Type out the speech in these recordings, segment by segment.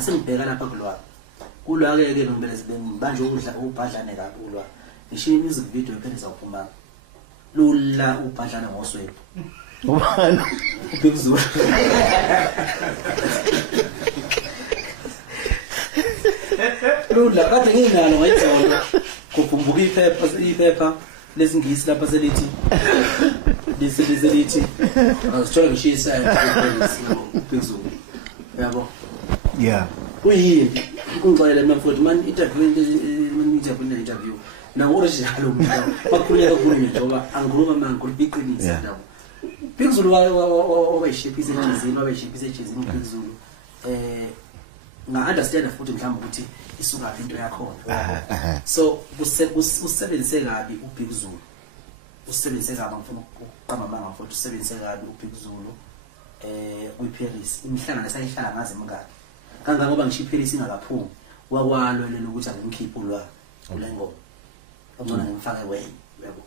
asengibheka lapha kulwa ke ngibele sibanje ukudla ubhadlane kabi kulwa ngisho music video phela izawuphuma lula ubhadlana ngoswele ubani BigZulu lula kade nginalo ngayizolo kuphumbuka iphepha lesingisi lapha selithi liselithi asithola ngishisa BigZulu yabo yeah uyini ungixele mafowethu man interview na original umuntu bakhuleka kuye njengoba angikhuluma manje iqiniso ndaba BigZulu wayishiphize ejezini wayishiphize ejezini BigZulu nga understand futhi mhlawumbe ukuthi isuka into yakho so usebenzise kabi uBigZulu usebenzise kabi ngifuna ukuqamba manga futhi usebenzise kabi uBigZulu kwiParis imihlangano esayihlala ngaze mngaki kangangoba ngisho iParis ingakaphumi wakwalwelela ukuthi angikhiphe ulwa ulengoma ngona ngimfake way yabo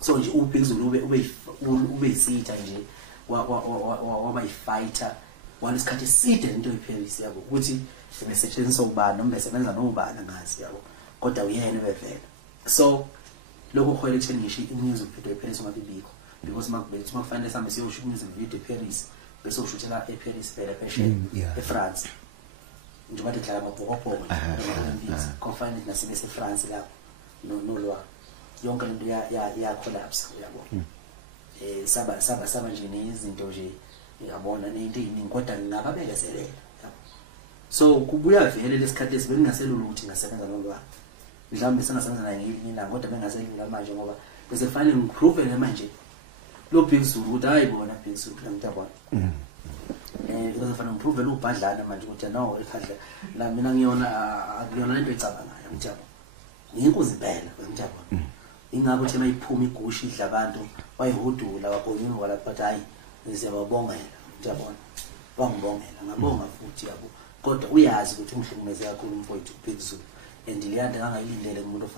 so nje uBigZulu ube yisitha nje waba yifighter walesikhathi eside into eParis yabo ukuthi besetshenziswa ubani noma besebenza nobani ngazi yabo kodwa uyena bevela so lokho khoyela ekutheni ngisho imusic video eParis ngabibikho because makubele kufanele sambe siyoshoot music video eParis bese ushuthela eParis phela phesheya eFrance nje bathi dlala amabhokobhoko kufanele nasebese eFrance lapho no lwah yonke lento ya collapse yabo saba nje nezinto nje yabona nento eziningi kodwa ngingababekezelela so kubuya vele lesikhathi esibengaselula ukuthi ngasebenza nolwah mhlawumbe sengasebenza naye ngiyina kodwa bengaselula manje ngoba bese kufanele ngiprove manje lo BigZulu ukuthi ayibona BigZulu ngiyabona because kufanele ngiprove lo ubhadlana manje ukuthi no ekhadla la mina ngiyona akuyona lento ecabangayo ngiyabona inkozi phela ngiyabona ingabe uthi mayiphuma igushi idla abantu bayihudula wagonywa wala but hayi ngizababongela ngiyabona bangibongela ngabonga futhi yabo kodwa uyazi ukuthi umhlukumeze kakhulu umfowethu BigZulu and liyanda ngangayilindele umuntu